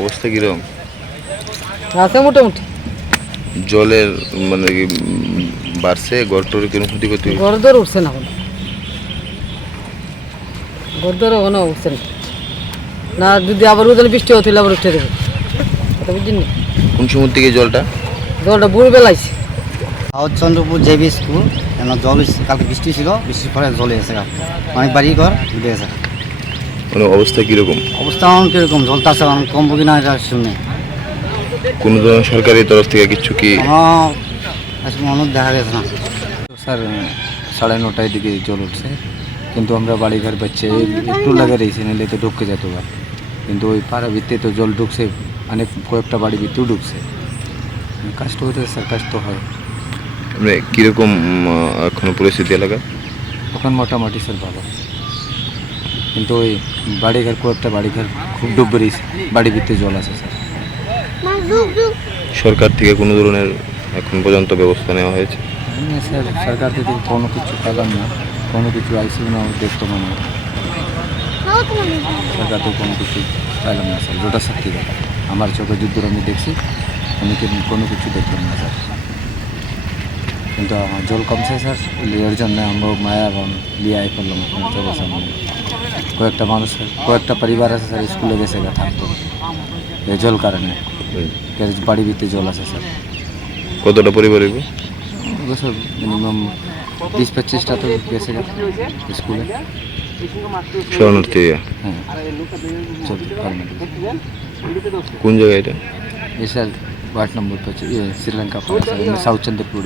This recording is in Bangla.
অবস্থা কিরকম? আছে মোটামুটি। জলের মানে কি বাড়ছে? গড়টরে কোনো ক্ষতি করতে? গড়দর উঠছে না, গড়দর এখনো উঠছে না। না যদি আবার উদলে বৃষ্টি হতে আবার উঠে দেবে, বুঝছেন না? কোন সময় থেকে জলটা বুড়ি বেলাইছে। চন্দ্রপুর জেবি স্কুল কেন জল কালকে বৃষ্টি ছিল, বৃষ্টির পরে জলে এসে অনেক বাড়ি ঘর ডুবে গেছে। মানে অবস্থা কিরকম? অবস্থা এখন কিরকম জলটা আছে কমবো কিনা এটা শুনে কোনো ধরনের সরকারি তরফ থেকে কিছু কি মনে দেখা গেছে না। স্যার 9:30টার দিকে জল উঠছে, কিন্তু আমরা বাড়িঘর পাচ্ছে একটু লাগে রয়েছে, নিলে তো ঢুকে যেত বা, কিন্তু ওই পাড়া ভিত্তি তো জল ঢুকছে, অনেক কয়েকটা বাড়ি ভিত্তিও ঢুকছে। কাজটা হইতে স্যার, কাজ তো হয়। মানে কীরকম এখনো পরিস্থিতি এলাকা? ওখানে মোটামুটি স্যার ভালো, কিন্তু ওই বাড়িঘর কয়েকটা বাড়িঘর খুব ডুবে রয়েছে, বাড়ি ভিত্তি জল আছে স্যার। সরকার থেকে কোনো ধরনের এখন পর্যন্ত ব্যবস্থা নেওয়া হয়েছে? স্যার সরকার থেকে কোনো কিছু পেলাম না, কোনো কিছু আইসিউ না দেখতো মানে, সরকার থেকে কোনো কিছু পেলাম না স্যার। যেটা সত্যি কথা, আমার চোখে যুদ্ধ আমি দেখছি, আমি কোনো কিছু দেখলাম না স্যার। কিন্তু জল কমছে স্যার, এর জন্য আমরা মায়া এবং লিয়ে আই করলাম চোখের সামনে। কয়েকটা মানুষ, কয়েকটা পরিবার আছে স্যার, স্কুলে গেছে থাকতো এই জল কারণে, বাড়ি ভিত্তি জল আছে স্যার। কতটা পরিবার স্যার মিনিমাম 20-25টা তো গেছে স্কুলে শরণার্থী। হ্যাঁ, কোন জায়গায় এটা? এই স্যার 8 নম্বর শ্রীলঙ্কা সাউথ চন্দ্রপুর।